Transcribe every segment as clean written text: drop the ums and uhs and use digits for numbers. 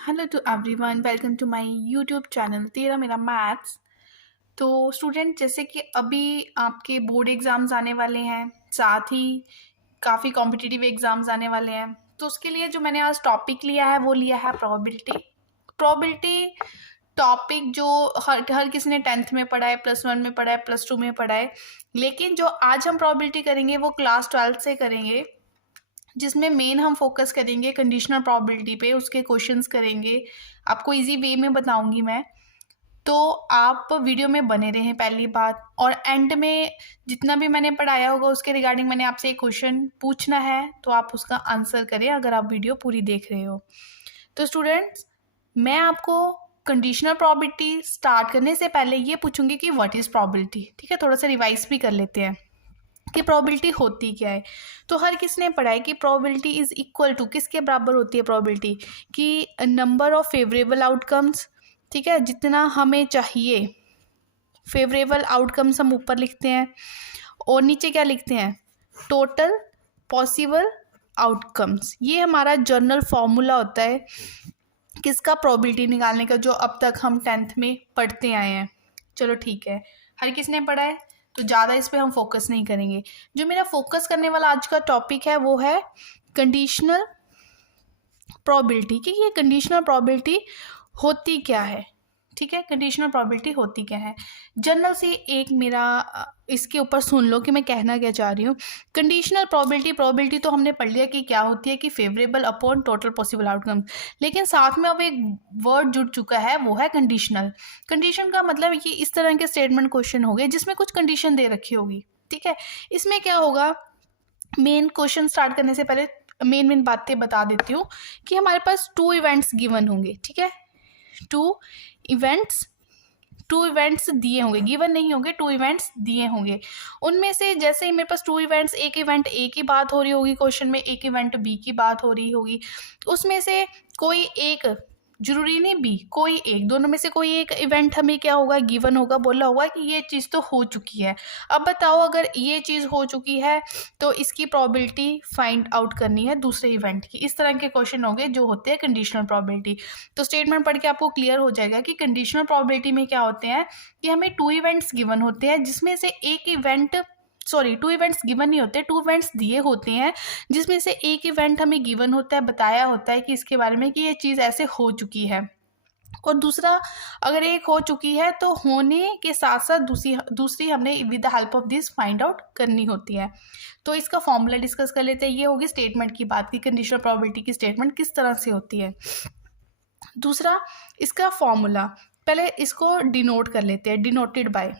Hello to everyone, welcome to my YouTube channel तेरा मेरा maths. तो स्टूडेंट, जैसे कि अभी आपके बोर्ड एग्ज़ाम्स आने वाले हैं, साथ ही काफ़ी कॉम्पिटिटिव एग्ज़ाम्स आने वाले हैं। तो उसके लिए जो मैंने आज टॉपिक लिया है वो लिया है प्रोबेबिलिटी। प्रोबेबिलिटी टॉपिक जो हर हर किसी ने 10th में पढ़ा है, +1 में पढ़ा है, +2 में पढ़ा है। लेकिन जो आज हम प्रोबेबिलिटी करेंगे वो क्लास 12th से करेंगे, जिसमें मेन हम फोकस करेंगे कंडीशनल प्रोबेबिलिटी पे। उसके क्वेश्चंस करेंगे, आपको इजी वे में बताऊंगी मैं। तो आप वीडियो में बने रहें पहली बात, और एंड में जितना भी मैंने पढ़ाया होगा उसके रिगार्डिंग मैंने आपसे एक क्वेश्चन पूछना है, तो आप उसका आंसर करें अगर आप वीडियो पूरी देख रहे हो। तो स्टूडेंट्स, मैं आपको कंडीशनल प्रोबेबिलिटी स्टार्ट करने से पहले ये पूछूंगी कि व्हाट इज़ प्रोबेबिलिटी। ठीक है, थोड़ा सा रिवाइज भी कर लेते हैं कि प्रोबेबिलिटी होती क्या है। तो हर किसने पढ़ा है कि प्रोबेबिलिटी इज इक्वल टू, किसके बराबर होती है प्रोबेबिलिटी, कि नंबर ऑफ फेवरेबल आउटकम्स। ठीक है, जितना हमें चाहिए फेवरेबल आउटकम्स हम ऊपर लिखते हैं, और नीचे क्या लिखते हैं, टोटल पॉसिबल आउटकम्स। ये हमारा जनरल फॉर्मूला होता है किसका, प्रोबेबिलिटी निकालने का, जो अब तक हम 10th में पढ़ते आए हैं। चलो ठीक है, हर किसने पढ़ा है तो ज़्यादा इस पे हम फोकस नहीं करेंगे। जो मेरा फोकस करने वाला आज का टॉपिक है वो है कंडीशनल प्रोबेबिलिटी, कि ये कंडीशनल प्रोबेबिलिटी होती क्या है। ठीक है, कंडीशनल प्रोबेबिलिटी होती क्या है। जनरल से एक मेरा इसके ऊपर सुन लो कि मैं कहना क्या चाह रही हूँ। कंडीशनल प्रोबेबिलिटी तो हमने पढ़ लिया कि क्या होती है, कि favourable upon total possible outcome. लेकिन साथ में अब एक वर्ड जुड़ चुका है, वो है कंडीशनल। कंडीशन का मतलब ये इस तरह के स्टेटमेंट क्वेश्चन हो गए जिसमें कुछ कंडीशन दे रखी होगी। ठीक है, इसमें क्या होगा, मेन क्वेश्चन स्टार्ट करने से पहले मेन बातें बता देती हूँ कि हमारे पास 2 इवेंट्स गिवन होंगे। ठीक है, 2 इवेंट्स 2 इवेंट्स दिए होंगे, गिवन नहीं होंगे, 2 इवेंट्स दिए होंगे। उनमें से जैसे ही मेरे पास 2 इवेंट्स, एक इवेंट ए की बात हो रही होगी क्वेश्चन में, एक इवेंट बी की बात हो रही होगी, उसमें से कोई एक, जरूरी नहीं बी, कोई एक, दोनों में से कोई एक इवेंट हमें क्या होगा, गिवन होगा, बोला होगा कि ये चीज़ तो हो चुकी है। अब बताओ, अगर ये चीज़ हो चुकी है तो इसकी प्रोबेबिलिटी फाइंड आउट करनी है दूसरे इवेंट की। इस तरह के क्वेश्चन होंगे जो होते हैं कंडीशनल प्रोबेबिलिटी। तो स्टेटमेंट पढ़ के आपको क्लियर हो जाएगा कि कंडीशनल प्रोबेबिलिटी में क्या होते हैं, कि हमें 2 इवेंट्स गिवन होते हैं जिसमें से एक इवेंट, सॉरी 2 इवेंट्स गिवन नहीं होते, 2 इवेंट्स दिए होते हैं जिसमें से एक इवेंट हमें गिवन होता है, बताया होता है कि इसके बारे में कि ये चीज़ ऐसे हो चुकी है। और दूसरा, अगर एक हो चुकी है तो होने के साथ साथ दूसरी दूसरी हमने with the help of this find out करनी होती है। तो इसका फॉर्मूला डिस्कस कर लेते हैं। ये होगी स्टेटमेंट की बात, की कंडीशनल प्रोबेबिलिटी की स्टेटमेंट किस तरह से होती है। दूसरा, इसका फॉर्मूला, पहले इसको डिनोट कर लेते हैं, डिनोटेड बाय।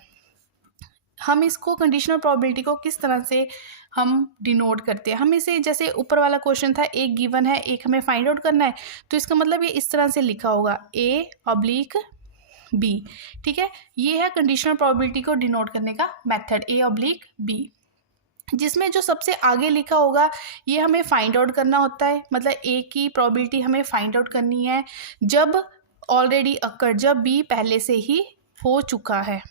हम इसको कंडीशनल प्रोबेबिलिटी को किस तरह से हम डिनोट करते हैं, हम इसे, जैसे ऊपर वाला क्वेश्चन था, एक गिवन है, एक हमें फाइंड आउट करना है, तो इसका मतलब ये इस तरह से लिखा होगा, A/B। ठीक है, ये है कंडीशनल प्रोबेबिलिटी को डिनोट करने का मेथड, A/B। जिसमें जो सबसे आगे लिखा होगा ये हमें फाइंड आउट करना होता है, मतलब ए की प्रोबेबिलिटी हमें फाइंड आउट करनी है जब ऑलरेडी अकर, जब बी पहले से ही हो चुका है।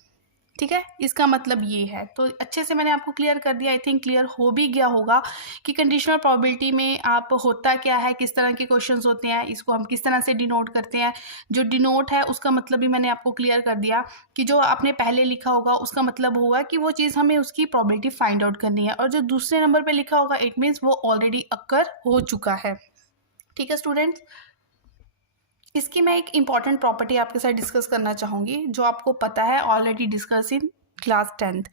ठीक है, इसका मतलब ये है। तो अच्छे से मैंने आपको क्लियर कर दिया, आई थिंक क्लियर हो भी गया होगा कि कंडीशनल प्रोबेबिलिटी में आप होता क्या है, किस तरह के क्वेश्चंस होते हैं, इसको हम किस तरह से डिनोट करते हैं। जो डिनोट है उसका मतलब भी मैंने आपको क्लियर कर दिया कि जो आपने पहले लिखा होगा उसका मतलब होगा कि वो चीज़ हमें उसकी प्रोबेबिलिटी फाइंड आउट करनी है, और जो दूसरे नंबर पर लिखा होगा इट मीन्स वो ऑलरेडी अकर हो चुका है। ठीक है स्टूडेंट्स, इसकी मैं एक इम्पॉर्टेंट प्रॉपर्टी आपके साथ डिस्कस करना चाहूँगी, जो आपको पता है, already discuss in class 10th।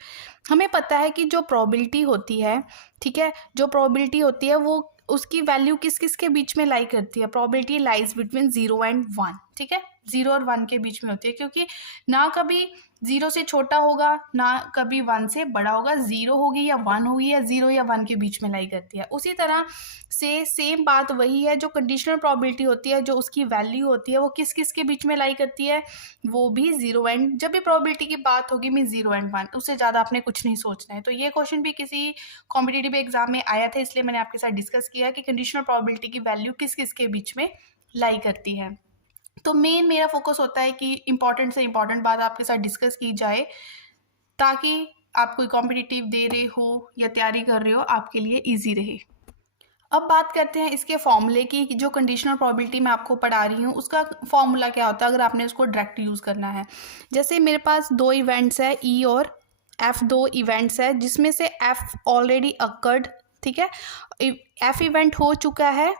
हमें पता है कि जो प्रोबेबिलिटी होती है, ठीक है, जो प्रोबेबिलिटी होती है वो, उसकी वैल्यू किस किस के बीच में लाई करती है, प्रोबेबिलिटी लाइज बिटवीन 0 एंड 1। ठीक है, 0 और 1 के बीच में होती है, क्योंकि ना कभी 0 से छोटा होगा ना कभी 1 से बड़ा होगा, 0 होगी या 1 होगी, या 0 या 1 के बीच में लाई करती है। उसी तरह से सेम बात वही है, जो कंडीशनल प्रोबेबिलिटी होती है, जो उसकी वैल्यू होती है वो किस किस के बीच में लाई करती है, वो भी 0 एंड, जब भी प्रोबेबिलिटी की बात होगी मीन 0 एंड 1, उससे ज़्यादा आपने कुछ नहीं सोचना है। तो ये क्वेश्चन भी किसी कॉम्पिटिटिव एग्जाम में आया था, इसलिए मैंने आपके साथ डिस्कस किया कि कंडीशनल प्रोबेबिलिटी की वैल्यू किस किस के बीच में लाई करती है। तो मेन मेरा फोकस होता है कि इंपॉर्टेंट से इंपॉर्टेंट बात आपके साथ डिस्कस की जाए, ताकि आप कोई कॉम्पिटिटिव दे रहे हो या तैयारी कर रहे हो, आपके लिए ईजी रहे। अब बात करते हैं इसके फॉर्मूले की कि जो कंडीशनल प्रोबेबिलिटी मैं आपको पढ़ा रही हूँ उसका फॉर्मूला क्या होता है अगर आपने उसको डायरेक्ट यूज़ करना है। जैसे मेरे पास दो इवेंट्स है ई और एफ, दो इवेंट्स है जिसमें से एफ ऑलरेडी अकर्ड, ठीक है, एफ इवेंट हो चुका है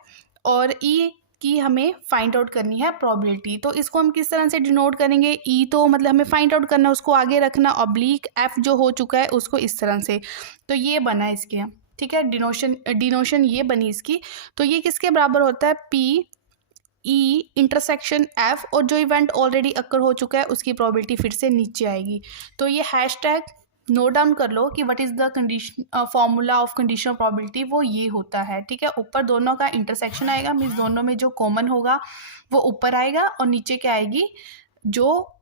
और ई की हमें फाइंड आउट करनी है प्रोबेबिलिटी। तो इसको हम किस तरह से डिनोट करेंगे, ई तो मतलब हमें फाइंड आउट करना है, उसको आगे रखना, ऑब्लिक एफ जो हो चुका है उसको इस तरह से। तो ये बना इसके, ठीक है, डिनोशन ये बनी इसकी। तो ये किसके बराबर होता है, पी ई इंटरसेक्शन एफ, और जो इवेंट ऑलरेडी अकर हो चुका है उसकी प्रोबेबिलिटी फिर से नीचे आएगी। तो ये हैशटैग नोट डाउन कर लो कि what is the condition formula of conditional probability, वो ये होता है, ठीक है। ऊपर दोनों का इंटरसेक्शन आएगा, मीन्स दोनों में जो कॉमन होगा वो ऊपर आएगा, और नीचे क्या आएगी, जो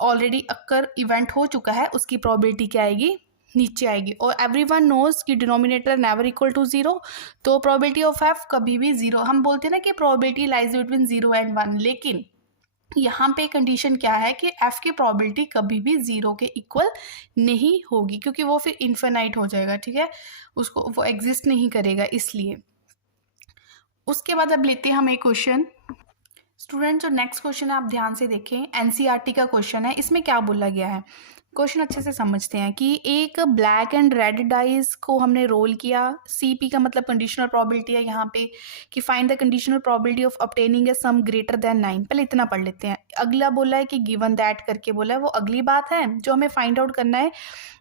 ऑलरेडी अकर इवेंट हो चुका है उसकी प्रोबेबिलिटी क्या आएगी, नीचे आएगी। और एवरीवन नोज कि denominator never equal to zero, तो प्रोबेबिलिटी ऑफ एफ कभी भी जीरो, हम बोलते हैं ना कि प्रोबेबिलिटी लाइज बिटवीन 0 एंड 1, लेकिन यहाँ पे कंडीशन क्या है कि एफ की प्रोबेबिलिटी कभी भी जीरो के इक्वल नहीं होगी, क्योंकि वो फिर इन्फिनाइट हो जाएगा, ठीक है, उसको वो एग्जिस्ट नहीं करेगा। इसलिए उसके बाद अब लेते हैं हम एक क्वेश्चन। स्टूडेंट जो नेक्स्ट क्वेश्चन है आप ध्यान से देखें, एनसीईआरटी का क्वेश्चन है। इसमें क्या बोला गया है, क्वेश्चन अच्छे से समझते हैं कि एक ब्लैक एंड रेड डाइस को हमने रोल किया, सीपी का मतलब कंडीशनल प्रोबेबिलिटी है यहाँ पे, कि find the conditional probability of obtaining A some greater than 9। पहले इतना पढ़ लेते हैं। अगला बोला है कि गिवन दैट करके बोला है, वो अगली बात है। जो हमें फाइंड आउट करना है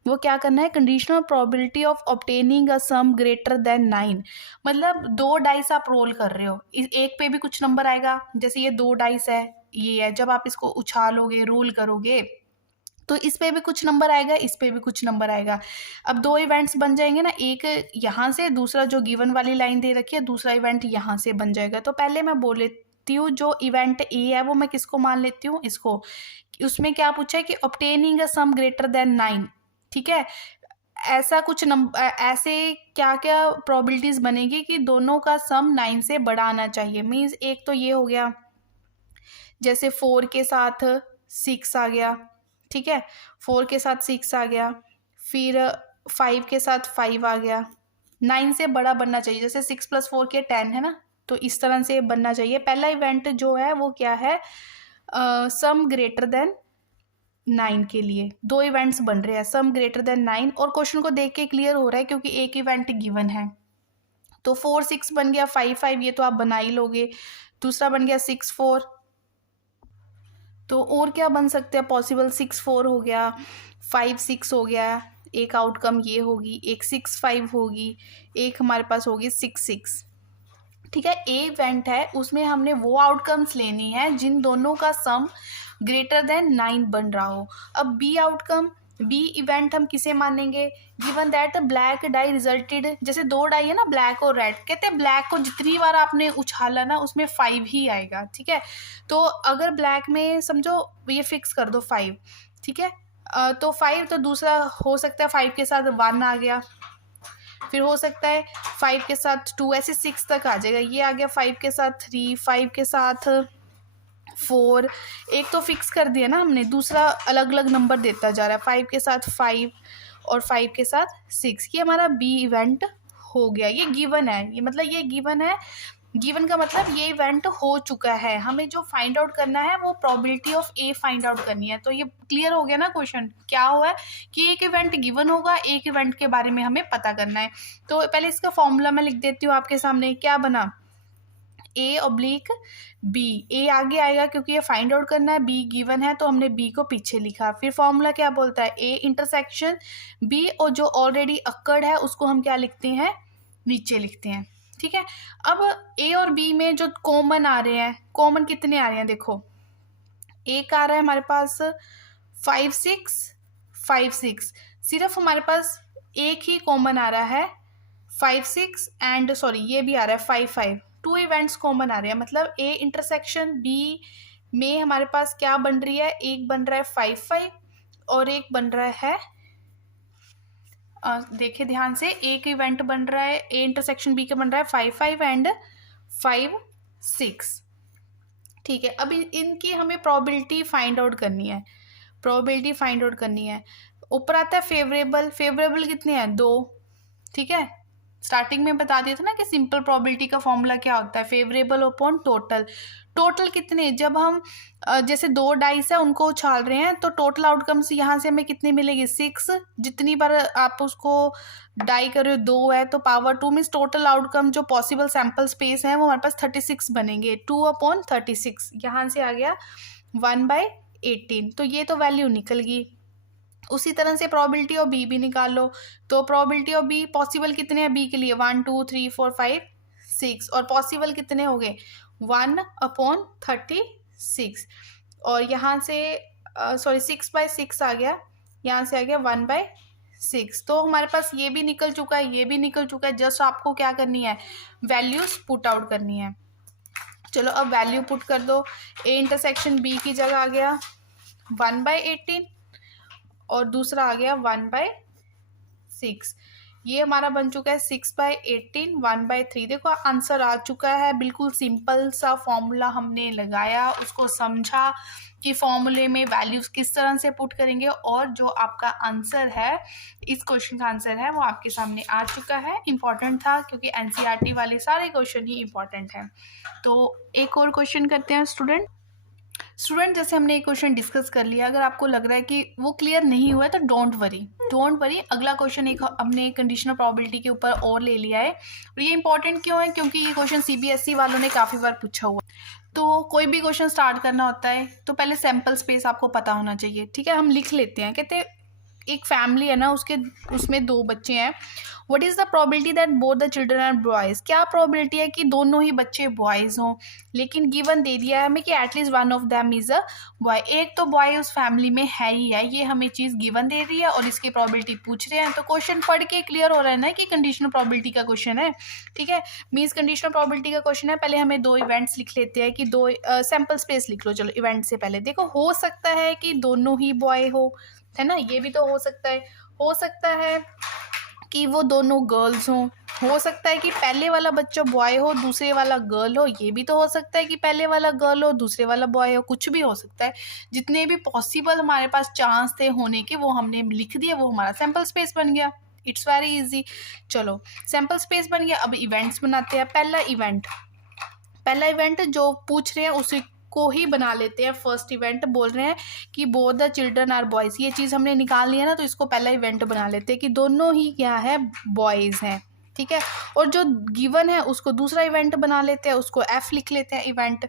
वो क्या करना है, conditional probability of obtaining a some greater than 9। मतलब दो डाइस आप रोल कर रहे हो, एक पे भी कुछ नंबर आएगा, जैसे ये दो डाइस है, ये है, जब आप इसको उछालोगे रोल करोगे तो इस पे भी कुछ नंबर आएगा, इस पे भी कुछ नंबर आएगा। अब दो इवेंट्स बन जाएंगे ना, एक यहाँ से, दूसरा जो गिवन वाली लाइन दे रखी है, दूसरा इवेंट यहाँ से बन जाएगा। तो पहले मैं बोल लेती हूँ जो इवेंट ए है वो मैं किसको मान लेती हूँ, इसको। उसमें क्या पूछा है कि ऑब्टेनिंग अ सम ग्रेटर देन 9, ठीक है। ऐसा कुछ नंबर, ऐसे क्या क्या प्रोबेबिलिटीज बनेगी कि दोनों का सम 9 से बड़ा आना चाहिए। मीन्स एक तो ये हो गया, जैसे 4 के साथ 6 आ गया, ठीक है, 4 के साथ 6 आ गया, फिर 5 के साथ 5 आ गया, 9 से बड़ा बनना चाहिए। जैसे 6 + 4 के 10 है ना, तो इस तरह से बनना चाहिए। पहला इवेंट जो है वो क्या है, सम ग्रेटर देन 9 के लिए दो इवेंट्स बन रहे हैं, सम ग्रेटर देन 9, और क्वेश्चन को देख के क्लियर हो रहा है क्योंकि एक इवेंट गिवन है। तो 4 6 बन गया, 5 5 ये तो आप बना ही लोगे। दूसरा बन गया 6 4, तो और क्या बन सकते हैं पॉसिबल, 6 4 हो गया, 5 6 हो गया, एक आउटकम ये होगी, एक 6 5 होगी, एक हमारे पास होगी 6 6, ठीक है। ए इवेंट है उसमें हमने वो आउटकम्स लेनी है जिन दोनों का सम ग्रेटर देन 9 बन रहा हो। अब बी आउटकम, बी इवेंट हम किसे मानेंगे, given that black dye resulted, जैसे दो डाई है ना ब्लैक और रेड, कहते हैं ब्लैक को जितनी बार आपने उछाला ना उसमें 5 ही आएगा, ठीक है। तो अगर ब्लैक में समझो ये फिक्स कर दो 5, ठीक है, तो 5, तो दूसरा हो सकता है 5 के साथ 1 आ गया, फिर हो सकता है 5 के साथ 2, ऐसे 6 तक आ जाएगा। ये आ गया 5 के साथ 3, 5 के साथ 4, एक तो फिक्स कर दिया ना हमने, दूसरा अलग अलग नंबर देता जा रहा है, 5 के साथ 5 और 5 के साथ 6। ये हमारा बी इवेंट हो गया, ये गिवन है, ये मतलब ये गिवन है। गिवन का मतलब ये इवेंट हो चुका है, हमें जो फाइंड आउट करना है वो probability of A find out करनी है। तो ये क्लियर हो गया ना क्वेश्चन, क्या हुआ है कि एक इवेंट गिवन होगा, एक इवेंट के बारे में हमें पता करना है। तो पहले इसका फॉर्मूला मैं लिख देती हूँ आपके सामने, क्या बना, ए ऑब्लिक बी, ए आगे आएगा क्योंकि ये फाइंड आउट करना है, बी गिवन है तो हमने बी को पीछे लिखा। फिर फॉर्मूला क्या बोलता है, ए इंटरसेक्शन बी, और जो ऑलरेडी अक्कर्ड है उसको हम क्या लिखते हैं, नीचे लिखते हैं, ठीक है। अब ए और बी में जो कॉमन आ रहे हैं, कॉमन कितने आ रहे हैं, देखो एक आ रहा है हमारे पास 5 6 5 6, सिर्फ हमारे पास एक ही कॉमन आ रहा है 5 6 एंड सॉरी ये भी आ रहा है 5 5, 2 इवेंट्स कॉमन आ रहे हैं। मतलब ए इंटरसेक्शन बी में हमारे पास क्या बन रही है, एक बन रहा है 5 5 और एक बन रहा है, देखिए ध्यान से, एक इवेंट बन रहा है ए इंटरसेक्शन बी का बन रहा है 5 5 एंड 5 6, ठीक है। अब इनकी हमें प्रोबेबिलिटी फाइंड आउट करनी है, प्रोबेबिलिटी फाइंड आउट करनी है। ऊपर आता है फेवरेबल, फेवरेबल कितने हैं, 2, ठीक है, स्टार्टिंग में बता दिया था ना कि सिंपल प्रोबेबिलिटी का फॉर्मूला क्या होता है, फेवरेबल अपॉन टोटल। टोटल कितने, जब हम जैसे 2 डाइस है उनको उछाल रहे हैं तो टोटल आउटकम्स यहाँ से हमें कितनी मिलेगी, 6। जितनी बार आप उसको डाई कर रहे हो 2 है तो पावर 2 मीन्स टोटल आउटकम जो पॉसिबल सैम्पल स्पेस है वो हमारे पास 36 बनेंगे। 2/36 यहाँ से आ गया 1/18, तो ये तो वैल्यू निकल गई। उसी तरह से प्रोबेबिलिटी ऑफ बी भी निकाल लो। तो प्रोबेबिलिटी ऑफ बी पॉसिबल कितने हैं बी के लिए, 1 2 3 4 5 6, और पॉसिबल कितने हो गए 1/36, और यहाँ से सॉरी 6/6 आ गया, यहाँ से आ गया 1/6। तो हमारे पास ये भी निकल चुका है, ये भी निकल चुका है। जस्ट आपको क्या करनी है, वैल्यूज पुट आउट करनी है। चलो अब वैल्यू पुट कर दो। ए इंटरसेक्शन बी की जगह आ गया 1/18 और दूसरा आ गया 1/6। ये हमारा बन चुका है 6/18 1/3। देखो आंसर आ चुका है, बिल्कुल सिंपल सा फॉर्मूला हमने लगाया, उसको समझा कि फॉर्मूले में वैल्यूज किस तरह से पुट करेंगे, और जो आपका आंसर है, इस क्वेश्चन का आंसर है वो आपके सामने आ चुका है। इम्पॉर्टेंट था क्योंकि एनसीईआरटी वाले सारे क्वेश्चन ही इम्पॉर्टेंट हैं। तो एक और क्वेश्चन करते हैं स्टूडेंट। जैसे हमने एक क्वेश्चन डिस्कस कर लिया, अगर आपको लग रहा है कि वो क्लियर नहीं हुआ है तो डोंट वरी। अगला क्वेश्चन एक हमने कंडीशनल प्रोबेबिलिटी के ऊपर और ले लिया है, और ये इंपॉर्टेंट क्यों है, क्योंकि ये क्वेश्चन सीबीएसई वालों ने काफ़ी बार पूछा हुआ। तो कोई भी क्वेश्चन स्टार्ट करना होता है तो पहले सैम्पल स्पेस आपको पता होना चाहिए, ठीक है। हम लिख लेते हैं, कहते हैं एक फैमिली है ना, उसमें 2 बच्चे हैं। What is the probability that both the children are boys, क्या प्रोबेबिलिटी है कि दोनों ही बच्चे बॉयज़ हों, लेकिन गिवन दे दिया है हमें कि at least one of them is a boy. एक तो बॉय उस फैमिली में है ही है, ये हमें चीज़ गिवन दे रही है और इसकी प्रोबेबिलिटी पूछ रहे हैं। तो क्वेश्चन पढ़ के क्लियर हो रहा है ना कि कंडीशनल प्रोबेबिलिटी का क्वेश्चन है, ठीक है। मीन्स कंडीशनल प्रोबेबिलिटी का क्वेश्चन है। पहले हमें 2 इवेंट्स लिख लेते हैं कि 2 सैम्पल स्पेस लिख लो। चलो इवेंट से पहले देखो, हो सकता है कि दोनों ही बॉय हो, है ना, ये भी तो हो सकता है कि वो दोनों गर्ल्स हों, हो सकता है कि पहले वाला बच्चा बॉय हो दूसरे वाला गर्ल हो, ये भी तो हो सकता है कि पहले वाला गर्ल हो दूसरे वाला बॉय हो, कुछ भी हो सकता है। जितने भी पॉसिबल हमारे पास चांस थे होने के वो हमने लिख दिया, वो हमारा सैम्पल स्पेस बन गया। It's very easy. चलो सैम्पल स्पेस बन गया, अब इवेंट्स बनाते हैं। पहला इवेंट जो पूछ रहे हैं उसी को ही बना लेते हैं। फर्स्ट इवेंट बोल रहे हैं कि both the children are boys, ये चीज़ हमने निकाल लिया ना, तो इसको पहला इवेंट बना लेते हैं कि दोनों ही क्या है, बॉयज़ हैं, ठीक है। और जो गिवन है उसको दूसरा इवेंट बना लेते हैं, उसको एफ लिख लेते हैं। इवेंट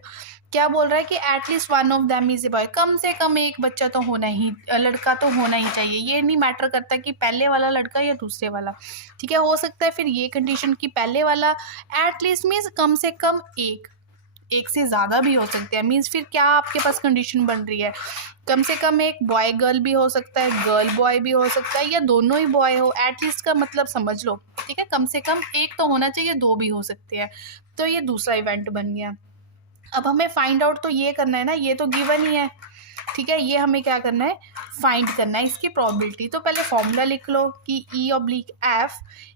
क्या बोल रहा है कि at least one of them is a boy, कम से कम एक बच्चा तो होना ही, लड़का तो होना ही चाहिए। ये नहीं मैटर करता कि पहले वाला लड़का या दूसरे वाला, ठीक है। हो सकता है फिर ये कंडीशन कि पहले वाला, एटलीस्ट मीन्स कम से कम एक से ज़्यादा भी हो सकते हैं। मीन्स फिर क्या आपके पास कंडीशन बन रही है, कम से कम एक बॉय गर्ल भी हो सकता है, गर्ल बॉय भी हो सकता है, या दोनों ही बॉय हो। एटलीस्ट का मतलब समझ लो, ठीक है, कम से कम एक तो होना चाहिए, 2 भी हो सकते हैं। तो ये दूसरा इवेंट बन गया। अब हमें फाइंड आउट तो ये करना है ना, ये तो गिवन ही है, ठीक है। ये हमें क्या करना है, फाइंड करना है इसकी प्रोबेबिलिटी। तो पहले फॉर्मूला लिख लो कि E/F,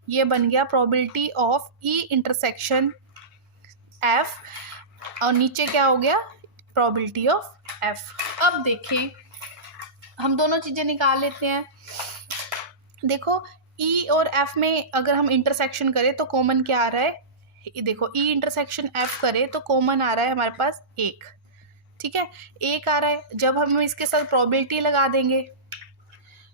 ये बन गया probability of E intersection F, और नीचे क्या हो गया, प्रोबेबिलिटी ऑफ F। अब देखिए हम दोनों चीज़ें निकाल लेते हैं। देखो E और F में अगर हम इंटरसेक्शन करें तो कॉमन क्या आ रहा है, देखो E इंटरसेक्शन F करें तो कॉमन आ रहा है हमारे पास 1, ठीक है, 1 आ रहा है। जब हम इसके साथ प्रोबेबिलिटी लगा देंगे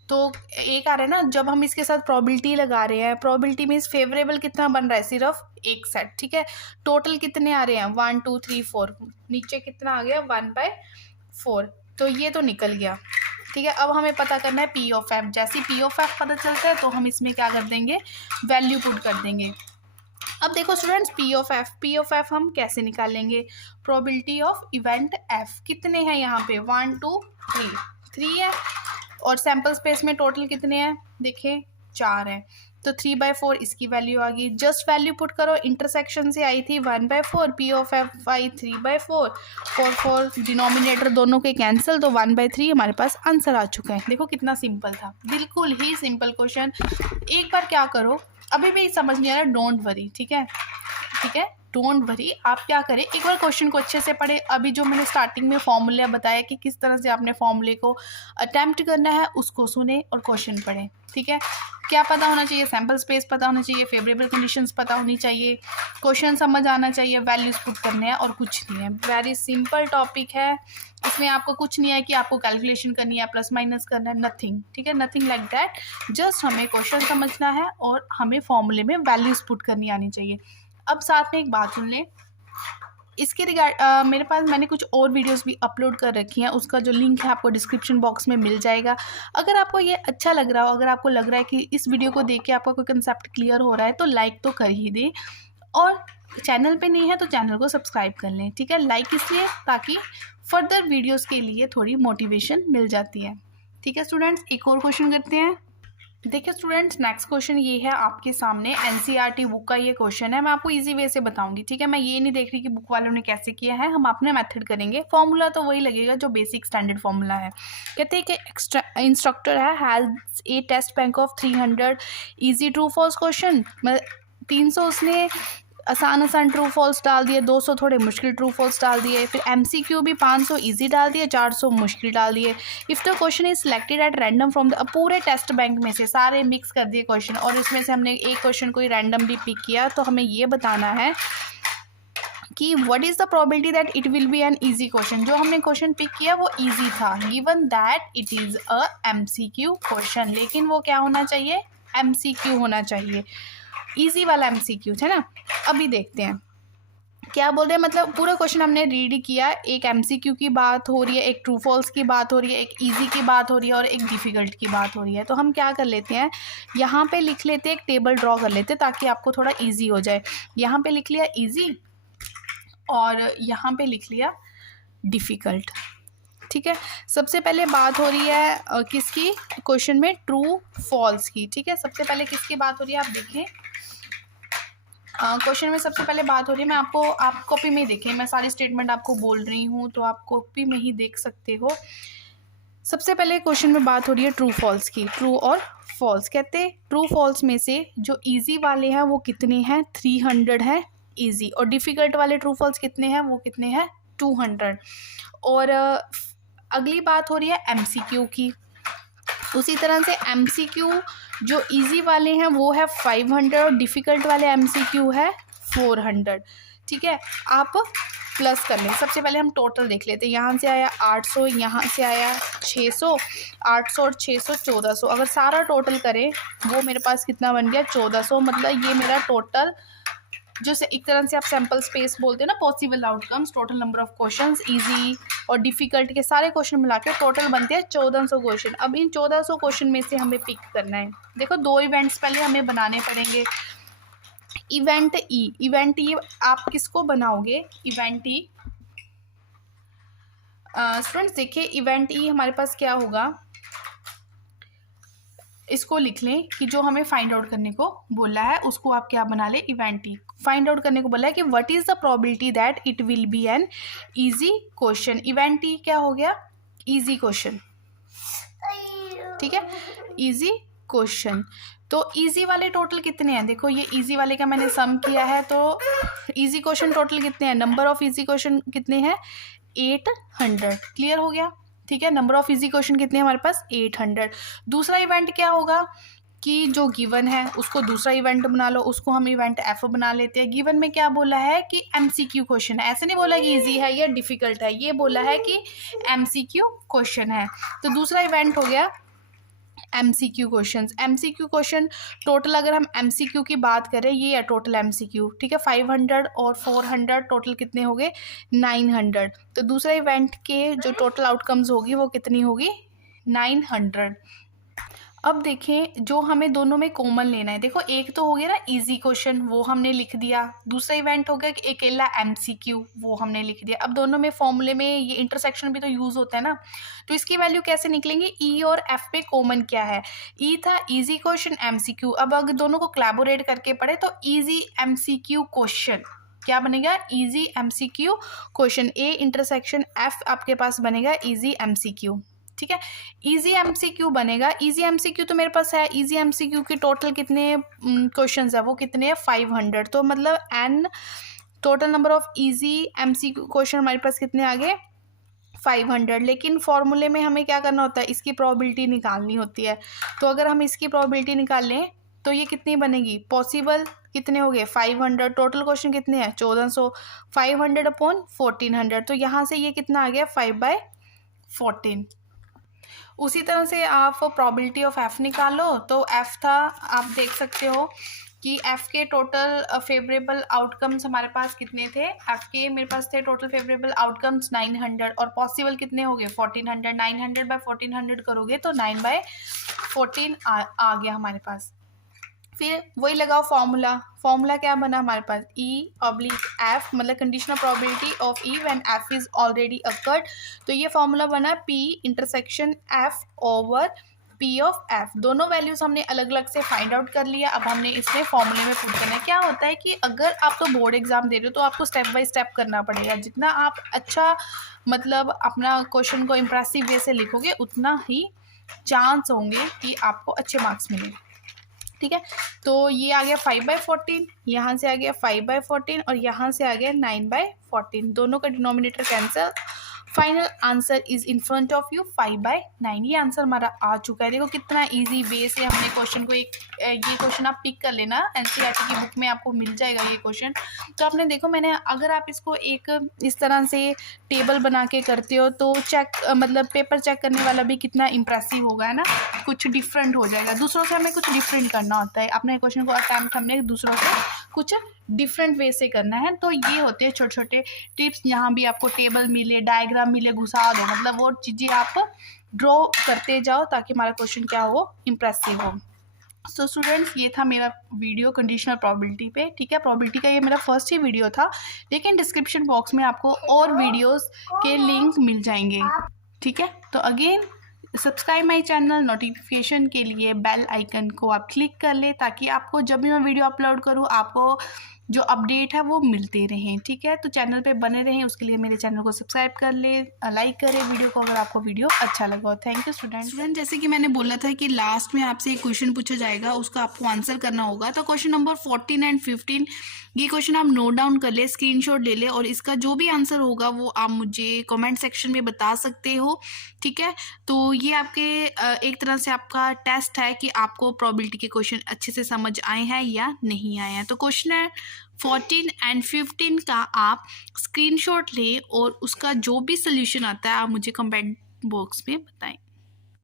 तो 1 आ रहा है ना, जब हम इसके साथ प्रोबेबिलिटी लगा रहे हैं, प्रोबेबिलिटी मीन्स फेवरेबल कितना बन रहा है, सिर्फ एक सेट, ठीक है। टोटल कितने आ रहे हैं, 1 2 3 4, नीचे कितना आ गया 1/4, तो ये तो निकल गया, ठीक है। अब हमें पता करना है P/F। जैसे P/F पता चलता है तो हम इसमें क्या कर देंगे, वैल्यू पुट कर देंगे। अब देखो स्टूडेंट्स, P/F हम कैसे निकालेंगे, प्रोबेबिलिटी ऑफ इवेंट F कितने हैं यहाँ पे, 1 2 3 है, और सैम्पल स्पेस में टोटल कितने हैं, देखिए 4 हैं, तो 3/4 इसकी वैल्यू आ गई। जस्ट वैल्यू पुट करो, इंटरसेक्शन से आई थी 1/4, P/F आई 3/4, 4 डिनोमिनेटर दोनों के कैंसिल, तो 1/3 हमारे पास आंसर आ चुका है। देखो कितना सिंपल था, बिल्कुल ही सिंपल क्वेश्चन। एक बार क्या करो, अभी भी समझ नहीं आ रहा, डोंट वरी, ठीक है, ठीक है, डोंट वरी। आप क्या करें, एक बार क्वेश्चन को अच्छे से पढ़ें। अभी जो मैंने स्टार्टिंग में फॉर्मूला बताया कि किस तरह से आपने फॉर्मूले को अटैम्प्ट करना है, उसको सुने और क्वेश्चन पढ़ें। ठीक है, क्या पता होना चाहिए, सैम्पल स्पेस पता होना चाहिए, फेवरेबल कंडीशंस पता होनी चाहिए, क्वेश्चन समझ आना चाहिए, वैल्यूज पुट करने हैं और कुछ नहीं है। वेरी सिंपल टॉपिक है, इसमें आपको कुछ नहीं है कि आपको कैलकुलेशन करनी है, प्लस माइनस करना है, नथिंग। ठीक है, नथिंग लाइक दैट। जस्ट हमें क्वेश्चन समझना है और हमें फॉर्मूले में वैल्यूज पुट करनी आनी चाहिए। अब साथ में एक बात सुन लें, इसके रिगार्ड मेरे पास मैंने कुछ और वीडियोस भी अपलोड कर रखी हैं, उसका जो लिंक है आपको डिस्क्रिप्शन बॉक्स में मिल जाएगा। अगर आपको ये अच्छा लग रहा हो, अगर आपको लग रहा है कि इस वीडियो को देख के आपका कोई कंसेप्ट क्लियर हो रहा है, तो लाइक तो कर ही दे, और चैनल पे नहीं है तो चैनल को सब्सक्राइब कर लें। ठीक है, लाइक इसलिए ताकि फर्दर वीडियोस के लिए थोड़ी मोटिवेशन मिल जाती है। ठीक है स्टूडेंट्स, एक और क्वेश्चन करते हैं। देखिए स्टूडेंट्स, नेक्स्ट क्वेश्चन ये है आपके सामने, एनसीईआरटी बुक का ये क्वेश्चन है। मैं आपको इजी वे से बताऊंगी। ठीक है, मैं ये नहीं देख रही कि बुक वालों ने कैसे किया है, हम अपने मेथड करेंगे। फॉर्मूला तो वही लगेगा जो बेसिक स्टैंडर्ड फॉर्मूला है। कहते हैं कि इंस्ट्रक्टर है has a test bank of 300 easy true false question. 300 उसने आसान ट्रू फॉल्स डाल दिए, 200 थोड़े मुश्किल ट्रू फॉल्स डाल दिए, फिर एमसीक्यू भी 500 इजी डाल दिए, 400 मुश्किल डाल दिए। If the question is selected at random from the पूरे टेस्ट बैंक में से सारे मिक्स कर दिए क्वेश्चन, और इसमें से हमने एक क्वेश्चन को ही रैंडमली पिक किया, तो हमें ये बताना है कि what is the probability that it will be an easy question. जो हमने क्वेश्चन पिक किया वो ईजी था, given that it is a MCQ question, लेकिन वो क्या होना चाहिए, एमसीक्यू होना चाहिए, इजी वाला एमसीक्यू है ना। अभी देखते हैं क्या बोल रहे हैं, मतलब पूरा क्वेश्चन हमने रीड किया, एक एमसीक्यू की बात हो रही है, एक ट्रू फॉल्स की बात हो रही है, एक इजी की बात हो रही है और एक डिफ़िकल्ट की बात हो रही है। तो हम क्या कर लेते हैं, यहाँ पे लिख लेते हैं, एक टेबल ड्रॉ कर लेते हैं ताकि आपको थोड़ा इजी हो जाए। यहाँ पे लिख लिया इजी और यहाँ पे लिख लिया डिफ़िकल्ट। ठीक है, सबसे पहले बात हो रही है किसकी, क्वेश्चन में ट्रू फॉल्स की। ठीक है, सबसे पहले किसकी बात हो रही है, आप देखें क्वेश्चन में सबसे पहले बात हो रही है, मैं आपको, आप कॉपी में देखें, मैं सारी स्टेटमेंट आपको बोल रही हूँ तो आप कॉपी में ही देख सकते हो। सबसे पहले क्वेश्चन में बात हो रही है ट्रू फॉल्स की, ट्रू और फॉल्स। कहते हैं ट्रू फॉल्स में से जो इजी वाले हैं वो कितने हैं, 300 हैं इजी, और डिफ़िकल्ट वाले ट्रू फॉल्स कितने हैं, वो कितने हैं, 200। और अगली बात हो रही है एमसीक्यू की। उसी तरह से एमसीक्यू जो इजी वाले हैं वो है 500 और डिफ़िकल्ट वाले एमसीक्यू है 400। ठीक है, आप प्लस कर लें। सबसे पहले हम टोटल देख लेते हैं, यहाँ से आया 800, यहाँ से आया 600, 800 और 600 1400। अगर सारा टोटल करें वो मेरे पास कितना बन गया, 1400। मतलब ये मेरा टोटल, जो से एक तरह से आप सैम्पल स्पेस बोलते हैं ना, possible outcomes, total number of questions, easy और डिफ़िकल्ट के सारे क्वेश्चन मिला के टोटल बनते हैं 1400 क्वेश्चन। अब इन 1400 क्वेश्चन में से हमें पिक करना है। देखो, 2 इवेंट्स पहले हमें बनाने पड़ेंगे। इवेंट ई आप किसको बनाओगे, इवेंट ई स्टूडेंट्स देखिए, इवेंट ई हमारे पास क्या होगा, इसको लिख लें कि जो हमें फाइंड आउट करने को बोला है उसको आप क्या बना लें, इवेंट ई। फाइंड आउट करने को बोला है कि what is the probability that it will be an easy question. Event E क्या हो गया, इजी क्वेश्चन। ठीक है, इजी क्वेश्चन। तो इजी वाले टोटल कितने हैं, देखो ये इजी वाले का मैंने सम किया है, तो इजी क्वेश्चन टोटल कितने हैं, नंबर ऑफ इजी क्वेश्चन कितने हैं, 800। क्लियर हो गया। ठीक है, नंबर ऑफ इजी क्वेश्चन कितने हैं हमारे पास, 800। दूसरा इवेंट क्या होगा कि जो गिवन है उसको दूसरा इवेंट बना लो, उसको हम इवेंट एफ बना लेते हैं। गिवन में क्या बोला है कि एमसीक्यू क्वेश्चन है, ऐसे नहीं बोला कि इजी है या डिफ़िकल्ट है, ये बोला है कि एमसीक्यू क्वेश्चन है। तो दूसरा इवेंट हो गया MCQ question. MCQ question total, अगर हम एमसीक्यू की बात करें, ये है टोटल एमसीक्यू। ठीक है, 500 और 400 टोटल कितने हो गए, 900। तो दूसरा इवेंट के जो टोटल आउटकम्स होगी वो कितनी होगी, 900। अब देखें, जो हमें दोनों में कॉमन लेना है, देखो एक तो हो गया ना इजी क्वेश्चन, वो हमने लिख दिया। दूसरा इवेंट हो गया कि अकेला एमसीक्यू, वो हमने लिख दिया। अब दोनों में फॉर्मूले में ये इंटरसेक्शन भी तो यूज़ होता है ना, तो इसकी वैल्यू कैसे निकलेंगे, ई और एफ पे कॉमन क्या है, ई था इजी क्वेश्चन एमसीक्यू। अब अगर दोनों को कोलैबोरेट करके पढ़े तो इजी एमसीक्यू क्वेश्चन क्या बनेगा, easy MCQ question. A intersection F आपके पास बनेगा इजी एमसीक्यू। ठीक है। इजी एमसीक्यू बनेगा। इजी एमसीक्यू तो मेरे पास है। इजी एमसीक्यू के टोटल कितने क्वेश्चंस है, वो कितने हैं 500। तो मतलब N total number of easy MCQ question हमारे पास कितने आ गए 500। लेकिन फॉर्मूले में हमें क्या करना होता है, इसकी प्रोबेबिलिटी निकालनी होती है। तो अगर हम इसकी प्रोबेबिलिटी निकाल लें तो ये कितनी बनेगी, पॉसिबल कितने हो गए 500, टोटल क्वेश्चन कितने हैं 1400, 500 अपॉन 1400, तो यहाँ से ये कितना आ गया 5/14। उसी तरह से आप प्रोबेबिलिटी ऑफ एफ निकालो। तो एफ था, आप देख सकते हो कि एफ के टोटल फेवरेबल आउटकम्स हमारे पास कितने थे। एफ के मेरे पास थे टोटल फेवरेबल आउटकम्स 900 और पॉसिबल कितने हो गए 1400। 900/1400 करोगे तो 9/14 आ गया हमारे पास। फिर वही लगाओ फॉर्मूला। फॉर्मूला क्या बना हमारे पास, E/F, मतलब conditional probability of E when F is already occurred. तो ये फॉर्मूला बना P/F over P of F। दोनों वैल्यूज हमने अलग अलग से फाइंड आउट कर लिया। अब हमने इसमें फॉर्मूले में पुट करना है। क्या होता है कि अगर आप तो बोर्ड एग्जाम दे रहे हो तो आपको स्टेप बाय स्टेप करना पड़ेगा। जितना आप अच्छा मतलब अपना क्वेश्चन को इम्प्रेसिव वे से लिखोगे उतना ही चांस होंगे कि आपको अच्छे मार्क्स मिले। ठीक है, तो ये आ गया 5/14, यहाँ से आ गया 5/14 और यहाँ से आ गया 9/14। दोनों का denominator cancel. Final answer is in front of you 5/9। ये आंसर हमारा आ चुका है। देखो कितना इजी वे से हमने क्वेश्चन को ये क्वेश्चन आप पिक कर लेना, एनसीईआरटी की बुक में आपको मिल जाएगा ये क्वेश्चन। तो आपने देखो मैंने, अगर आप इसको एक इस तरह से टेबल बना के करते हो तो चेक मतलब पेपर चेक करने वाला भी कितना इंप्रेसिव होगा, है ना, कुछ डिफरेंट हो जाएगा। दूसरों से हमें कुछ डिफरेंट करना होता है। अपने क्वेश्चन को अटैम्प्ट हमने दूसरों से कुछ डिफरेंट वे से करना है। तो ये होते हैं छोटे छोटे टिप्स। यहाँ भी आपको टेबल मिले, डायग्राम मिले, घुसा दो, मतलब वो चीज़ें आप ड्रॉ करते जाओ ताकि हमारा क्वेश्चन क्या हो, इम्प्रेसिव हो। सो स्टूडेंट्स, ये था मेरा वीडियो कंडीशनल प्रोबेबिलिटी पे। ठीक है, प्रोबेबिलिटी का ये मेरा फर्स्ट ही वीडियो था, लेकिन डिस्क्रिप्शन बॉक्स में आपको और वीडियोस के लिंक मिल जाएंगे। ठीक है, तो again subscribe my channel. Notification के लिए बेल आइकन को आप क्लिक कर ले ताकि आपको जब भी मैं वीडियो अपलोड करूँ आपको जो अपडेट है वो मिलते रहें। ठीक है, तो चैनल पे बने रहें, उसके लिए मेरे चैनल को सब्सक्राइब कर ले, लाइक करें वीडियो को अगर आपको वीडियो अच्छा लगा। Thank you student. जैसे कि मैंने बोला था कि लास्ट में आपसे एक क्वेश्चन पूछा जाएगा, उसका आपको आंसर करना होगा। तो क्वेश्चन नंबर 14 एंड 15 ये क्वेश्चन आप नोट डाउन कर ले, स्क्रीनशॉट ले ले, और इसका जो भी आंसर होगा वो आप मुझे कमेंट सेक्शन में बता सकते हो। ठीक है, तो ये आपके एक तरह से आपका टेस्ट है कि आपको प्रोबेबिलिटी के क्वेश्चन अच्छे से समझ आए हैं या नहीं आए हैं। तो क्वेश्चन 14 एंड 15 का आप स्क्रीनशॉट लें और उसका जो भी सोल्यूशन आता है आप मुझे कमेंट बॉक्स में बताएं।